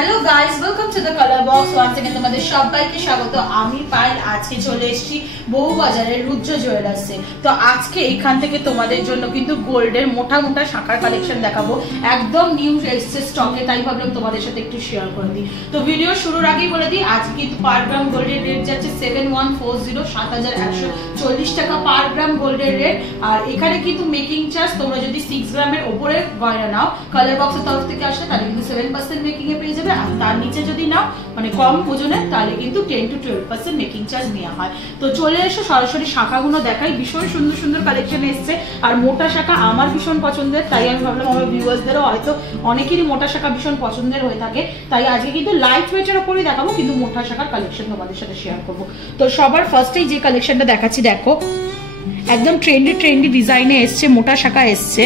Hello guys, welcome to the colour box. Once again তোমাদের সবাইকে স্বাগত। আমি পাইল আজকে চলে এসেছি বহুবাজারের রুদ্র জুয়েলার্সে। তো আজকে এখান থেকে তোমাদের জন্য কিন্তু গোল্ডের মোটা মোটা শাখার কালেকশন দেখাবো, একদম নিউ এসছে স্টকে, তাই ভাবলাম তোমাদের সাথে একটু শেয়ার করে দিই। তো ভিডিও শুরুর আগেই বলে দিই, আজকে কিন্তু পার গ্রাম গোল্ডের রেট যাচ্ছে 7140, 7140 টাকা পার গ্রাম গোল্ডের রেট। আর এখানে কিন্তু মেকিং চার্জ, তোমরা যদি 6 গ্রামের উপরে গয়না নাও কালার বক্সের তরফ থেকে আসলে তাহলে কিন্তু 7% মেকিং এ পেয়ে যাবে। আর তার নিচে যদি নাও মানে কম ওজনের তাহলে কিন্তু 10 to 12% মেকিং চার্জ নেওয়া হয়। তো চলে এসো সরাসরি শাখাগুলো দেখাই। ভীষণ সুন্দর সুন্দর কালেকশন এসছে। আর মোটা শাখা আমার ভীষণ পছন্দের, তাই আমি ভাবলাম আমার ভিউয়ার্সদেরও হয়তো অনেকেরই মোটা শাখা ভীষণ পছন্দের হয়ে থাকে, তাই আজকে কিন্তু লাইট ওয়েটের উপরই দেখাবো, কিন্তু মোটা শাখার কালেকশন তোমাদের সাথে শেয়ার করবো। তো সবার ফার্স্টেই যে কালেকশনটা দেখাচ্ছি দেখো, একদম ট্রেন্ডি ডিজাইনে এসছে, মোটা শাখা এসছে।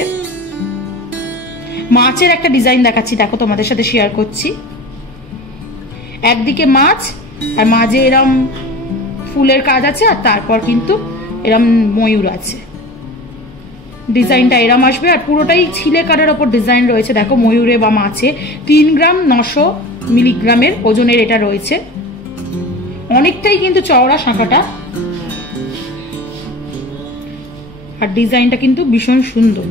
মাছের একটা ডিজাইন দেখাচ্ছি দেখো, তোমাদের সাথে শেয়ার করছি। একদিকে মাছ আর মাঝে এরম ফুলের কাজ আছে, আর তারপর কিন্তু এরম ময়ূর আছে। ডিজাইনটা এরম আসবে, আর পুরোটাই ছিলে কাঠের ওপর ডিজাইন রয়েছে দেখো, ময়ূরে বা মাছে। 3 গ্রাম 900 মিলিগ্রামের ওজনের এটা রয়েছে। অনেকটাই কিন্তু চওড়া শাখাটা, আর ডিজাইনটা কিন্তু ভীষণ সুন্দর।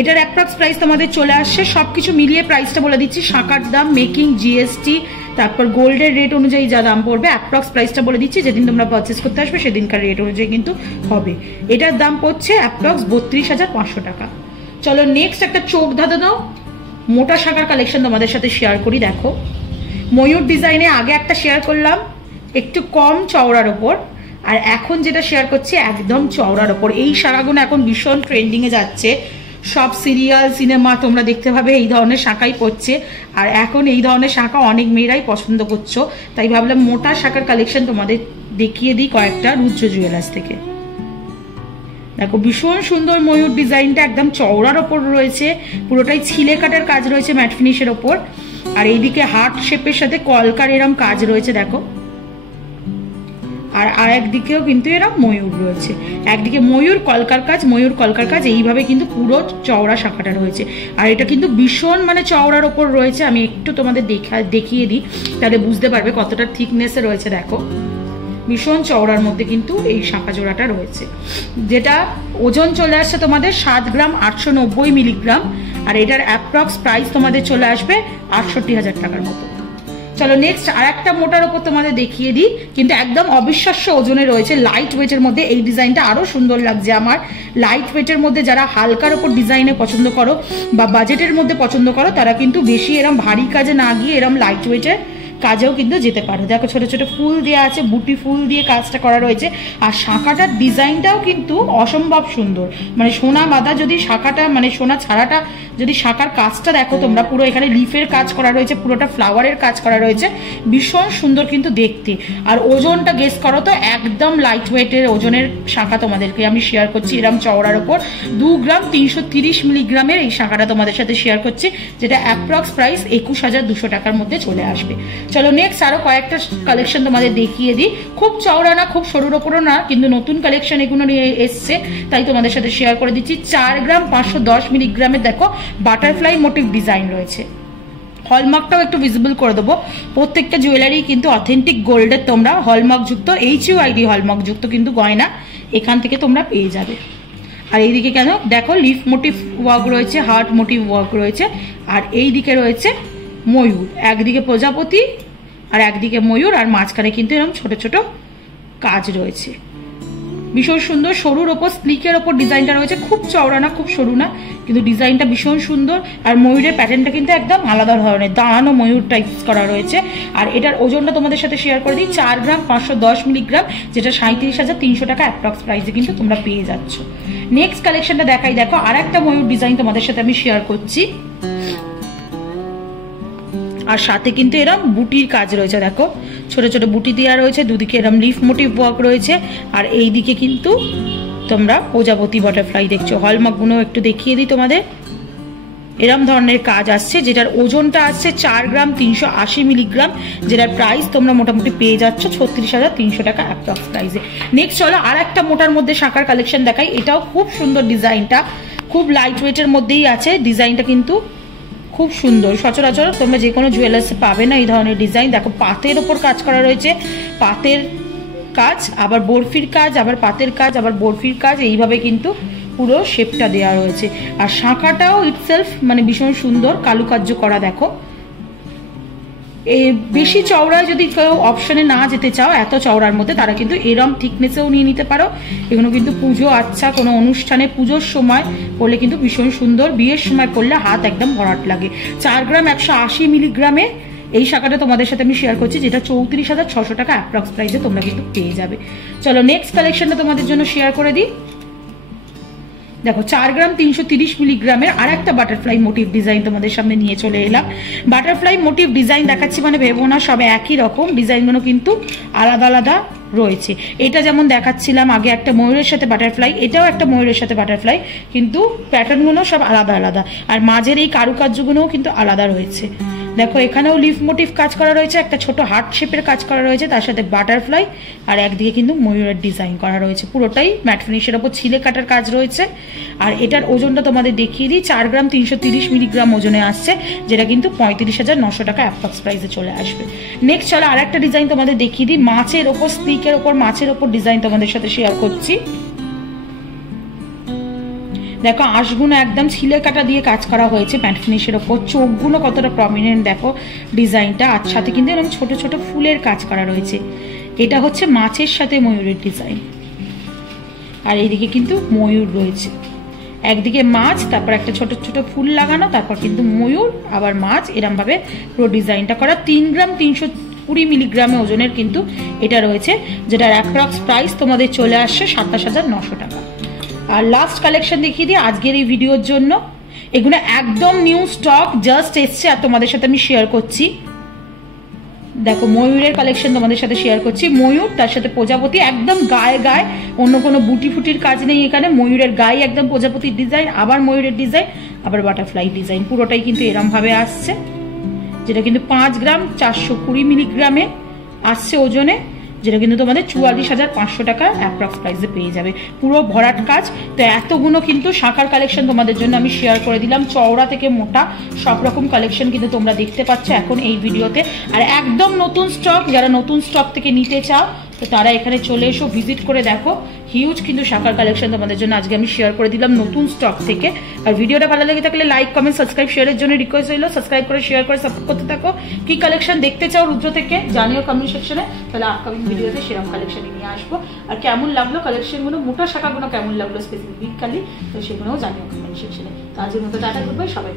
এটার অ্যাপ্রক্স প্রাইস তোমাদের চলে আসছে, সবকিছু মিলিয়ে প্রাইসটা বলে দিচ্ছি। শাখার দাম, মেকিং, জিএসটি, তারপর গোল্ডের রেট অনুযায়ী যা দাম পড়বে অ্যাপ্রক্স প্রাইসটা বলে দিচ্ছি। যেদিন তোমরা পারচেস করতে আসবে সেদিনকার রেট অনুযায়ী কিন্তু হবে। এটার দাম পড়ছে অ্যাপ্রক্স 32,500 টাকা। চলো নেক্সট একটা চোখ ধাঁধানো মোটা শাখার কালেকশন তোমাদের সাথে শেয়ার করি। দেখো ময়ূর ডিজাইনে আগে একটা শেয়ার করলাম একটু কম চওড়ার ওপর, আর এখন যেটা শেয়ার করছি একদম চওড়ার ওপর। এই শাখাগুলো এখন ভীষণ ট্রেন্ডিং এ যাচ্ছে, সব সিরিয়াল সিনেমা তোমরা দেখতে পাবে এই ধরনের শাখাই পড়ছে। আর এখন এই ধরনের শাখা অনেক মেয়েরাই পছন্দ করছো, তাই ভাবলাম মোটা শাখার কালেকশন তোমাদের দেখিয়ে দিই কয়েকটা রুদ্র জুয়েলার্স থেকে। দেখো ভীষণ সুন্দর ময়ূর ডিজাইনটা একদম চওড়ার ওপর রয়েছে, পুরোটাই ছিলে কাটার কাজ রয়েছে ম্যাট ফিনিশের ওপর। আর এইদিকে হার্ট শেপের সাথে কলকার এরম কাজ রয়েছে দেখো, আর একদিকেও কিন্তু এরা ময়ূর রয়েছে। একদিকে ময়ূর কলকার কাজ এইভাবে কিন্তু পুরো চওড়া শাখাটা রয়েছে। আর এটা কিন্তু ভীষণ মানে চওড়ার ওপর রয়েছে। আমি একটু তোমাদের দেখিয়ে দিই, তাহলে বুঝতে পারবে কতটা থিকনেসে রয়েছে। দেখো ভীষণ চওড়ার মধ্যে কিন্তু এই শাখা জোড়াটা রয়েছে, যেটা ওজন চলে আসছে তোমাদের 7 গ্রাম 890 মিলিগ্রাম। আর এটার অ্যাপ্রক্স প্রাইস তোমাদের চলে আসবে 68,000 টাকার মতো। চলো নেক্সট আর একটা মোটার ওপর তোমাদের দেখিয়ে দিই, কিন্তু একদম অবিশ্বাস্য ওজনে রয়েছে, লাইট ওয়েটের মধ্যে। এই ডিজাইনটা আরো সুন্দর লাগছে আমার। লাইট ওয়েটের মধ্যে যারা হালকার ওপর ডিজাইনে পছন্দ করো বা বাজেটের মধ্যে পছন্দ করো, তারা কিন্তু বেশি এরম ভারী কাজে না গিয়ে এরম লাইট ওয়েটের কাজেও কিন্তু যেতে পারো। দেখো ছোট ছোট ফুল দেওয়া আছে, বুটি ফুল দিয়ে কাজটা করা রয়েছে। আর শাখাটার ডিজাইনটাও কিন্তু অসম্ভব সুন্দর, মানে সোনা বাঁধা যদি শাখাটা মানে সোনা ছাড়াটা যদি শাখার কাজটা দেখো তোমরা, পুরো এখানে লিফের কাজ করা রয়েছে, পুরোটা ফ্লাওয়ারের কাজ করা রয়েছে, ভীষণ সুন্দর কিন্তু দেখতে। আর ওজনটা গেস করো তো, একদম লাইট ওয়েটের ওজনের শাখা তোমাদেরকে আমি শেয়ার করছি, এরম চওড়ার ওপর 2 গ্রাম 330 মিলিগ্রামের এই শাখাটা তোমাদের সাথে শেয়ার করছি, যেটা অ্যাপ্রক্স প্রাইস 21,200 টাকার মধ্যে চলে আসবে। চলো নেক্সট আরো কয়েকটা কালেকশন তোমাদের দেখিয়ে দিই। খুব চওড়া না, খুব সরুর ওপরও না, কিন্তু নতুন কালেকশন এগুলো নিয়ে এসছে, তাই তোমাদের সাথে শেয়ার করে দিচ্ছি। 4 গ্রাম 510 মিলিগ্রামের দেখো বাটারফ্লাই মোটিভ ডিজাইন রয়েছে। হলমার্কটাও একটু ভিজিবল করে দেবো। প্রত্যেকটা জুয়েলারি কিন্তু অথেন্টিক গোল্ডের তোমরা হলমার্ক যুক্ত, HUID হলমার্ক যুক্ত কিন্তু গয়না এখান থেকে তোমরা পেয়ে যাবে। আর এইদিকে কেন দেখো লিফ মোটিভ ওয়ার্ক রয়েছে, হার্ট মোটিভ ওয়ার্ক রয়েছে। আর এই দিকে রয়েছে ময়ূর, একদিকে প্রজাপতি আর একদিকে ময়ূর, আর মাঝখানে কিন্তু এরকম ছোট ছোট কাজ রয়েছে। ভীষণ সুন্দর সরুর ওপর স্লিকের ওপর ডিজাইনটা রয়েছে, খুব চওড়া না খুব সরু না, কিন্তু ডিজাইনটা ভীষণ সুন্দর। আর ময়ূরের প্যাটার্নটা কিন্তু একদম আলাদা ধরনের, দাঁড়ানো ময়ূর টাইপস করা রয়েছে। আর এটার ওজনটা তোমাদের সাথে শেয়ার করে দিই, 4 গ্রাম 510 মিলিগ্রাম, যেটা 37,300 টাকা অ্যাপ্রক্স প্রাইসে কিন্তু তোমরা পেয়ে যাচ্ছ। নেক্সট কালেকশনটা দেখাই, দেখো আর একটা ময়ূর ডিজাইন তোমাদের সাথে আমি শেয়ার করছি। আর সাথে কিন্তু এরম বুটির কাজ রয়েছে, দেখো ছোট ছোট বুটি দেওয়া রয়েছে, দুদিকে এরম লিফ মোটিভ ওয়ার্ক রয়েছে। আর এই দিকে কিন্তু তোমরা প্রজাপতি বাটারফ্লাই দেখছো। হলমার্কগুলো একটু দেখিয়ে দিই তোমাদের, এরম ধরনের কাজ আসছে, যেটার ওজনটা আসছে 4 গ্রাম 380 মিলিগ্রাম, যেটার প্রাইস তোমরা মোটামুটি পেয়ে যাচ্ছ 36,300 টাকা অ্যাপ্রক্স প্রাইসে। নেক্সট চলো আর একটা মোটার মধ্যে শাখার কালেকশন দেখাই। এটাও খুব সুন্দর ডিজাইনটা, খুব লাইট ওয়েটের মধ্যেই আছে ডিজাইনটা, কিন্তু খুব সুন্দর, সচরাচর তোমরা যে কোনো জুয়েলার্সে পাবে না এই ধরনের ডিজাইন। দেখো পাতের ওপর কাজ করা রয়েছে, পাতের কাজ, আবার বরফির কাজ, আবার পাতের কাজ, আবার বরফির কাজ, এইভাবে কিন্তু পুরো শেপটা দেওয়া রয়েছে। আর শাঁখাটাও ইটসেলফ মানে ভীষণ সুন্দর কারুকার্য করা। দেখো এই বেশি চওড়ায় যদি কেউ অপশনে না যেতে চাও এত চওড়ার মধ্যে, তারা কিন্তু এরম থিকনেসেও নিয়ে নিতে পারো। এগুলো কিন্তু পুজো আচ্ছা কোনো অনুষ্ঠানে পুজোর সময় পরলে কিন্তু ভীষণ সুন্দর, বিয়ের সময় পরলে হাত একদম ভরাট লাগে। 4 গ্রাম 180 মিলিগ্রামে এই শাখাটা তোমাদের সাথে আমি শেয়ার করছি, যেটা 34,600 টাকা অ্যাপ্রক্স প্রাইসে তোমরা কিন্তু পেয়ে যাবে। চলো নেক্সট কালেকশনটা তোমাদের জন্য শেয়ার করে দিই। দেখো 4 গ্রাম 330 মিলিগ্রামের আর একটা বাটারফ্লাই মোটিভ ডিজাইন তোমাদের সামনে নিয়ে চলে এলাম। বাটারফ্লাই মোটিভ ডিজাইন দেখাচ্ছি মানে ভেবো না সব একই রকম, ডিজাইনগুলো কিন্তু আলাদা আলাদা রয়েছে। এটা যেমন দেখাচ্ছিলাম আগে একটা ময়ূরের সাথে বাটারফ্লাই, এটাও একটা ময়ূরের সাথে বাটারফ্লাই, কিন্তু প্যাটার্নগুলো সব আলাদা আলাদা, আর মাঝের এই কারুকার্যগুলোও কিন্তু আলাদা রয়েছে। দেখো এখানেও লিফ মোটিভ কাজ করা রয়েছে, একটা ছোট হার্ট শেপের কাজ করা রয়েছে, তার সাথে বাটারফ্লাই, আর একদিকে কিন্তু ময়ূরের ডিজাইন করা রয়েছে। পুরোটাই ম্যাট ফিনিশের ওপর ছিলে কাটার কাজ রয়েছে। আর এটার ওজনটা তোমাদের দেখিয়ে দিই, 4 গ্রাম 330 মিলিগ্রাম ওজনে আসছে, যেটা কিন্তু 35,900 টাকা অ্যাপ্রক্স প্রাইসে চলে আসবে। নেক্সট চলো আর একটা ডিজাইন তোমাদের দেখিয়ে দিই, মাছের ওপর স্টিকের ওপর মাছের ওপর ডিজাইন তোমাদের সাথে শেয়ার করছি। দেখো আঁশগুলো একদম ছিলে কাটা দিয়ে কাজ করা হয়েছে ম্যাট ফিনিশের ওপর, চোখগুলো কতটা প্রমিনেন্ট দেখো ডিজাইনটা, আর সাথে কিন্তু এরকম ছোট ছোট ফুলের কাজ করা রয়েছে। এটা হচ্ছে মাছের সাথে ময়ূরের ডিজাইন, আর এইদিকে কিন্তু ময়ূর রয়েছে, একদিকে মাছ, তারপর একটা ছোট ছোট ফুল লাগানো, তারপর কিন্তু ময়ূর আবার মাছ, এরম ভাবে পুরো ডিজাইনটা করা। 3 গ্রাম 320 মিলিগ্রামে ওজনের কিন্তু এটা রয়েছে, যেটার অ্যাপ্রক্স প্রাইস তোমাদের চলে আসছে 27,900 টাকা। আর লাস্ট কালেকশন দেখিয়ে দিই আজকের এই ভিডিওর জন্য। এগুলো একদম নিউ স্টক, জাস্ট এসছে আর তোমাদের সাথে আমি শেয়ার করছি। দেখো ময়ূরের কালেকশন তোমাদের সাথে শেয়ার করছি, ময়ূর তার সাথে প্রজাপতি, একদম গায়ে গায়ে, অন্য কোনো বুটি ফুটির কাজ নেই এখানে, ময়ূরের গায়ে একদম প্রজাপতির ডিজাইন, আবার ময়ূরের ডিজাইন, আবার বাটারফ্লাই ডিজাইন, পুরোটাই কিন্তু এরম ভাবে আসছে, যেটা কিন্তু 5 গ্রাম 420 মিলিগ্রামে আসছে ওজনে, যেটা কিন্তু তোমাদের 44,500 টাকা অ্যাপ্রক্স প্রাইসে পেয়ে যাবে, পুরো ভরাট কাজ। তো এতগুলো কিন্তু শাখার কালেকশন তোমাদের জন্য আমি শেয়ার করে দিলাম, চওড়া থেকে মোটা সব রকম কালেকশন কিন্তু তোমরা দেখতে পাচ্ছ এখন এই ভিডিওতে। আর একদম নতুন স্টক, যারা নতুন স্টক থেকে নিতে চাও তো তারা এখানে চলে এসো, ভিজিট করে দেখো, হিউজ কিন্তু শাখার কালেকশন তোমাদের জন্য আজকে আমি শেয়ার করে দিলাম নতুন স্টক থেকে। আর ভিডিওটা ভালো লেগে থাকলে লাইক কমেন্ট সাবস্ক্রাইব শেয়ারের জন্য রিকোয়েস্ট রইল, সাবস্ক্রাইব করে শেয়ার করে সাপোর্ট করতে থাকো। কি কালেকশন দেখতে চাও রুদ্র থেকে জানিও কমেন্ট সেকশনে, তাহলে আপকামিং ভিডিওতে সেরকম কালেকশন নিয়ে আসবো। আর কেমন লাগলো কালেকশনগুলো, মোটা শাখাগুলো কেমন লাগলো স্পেসিফিক্যালি, তো সেগুলোও জানিও কমেন্ট সেকশনে। তো আজকের মতো টাটা, গুড বাই, সবাই।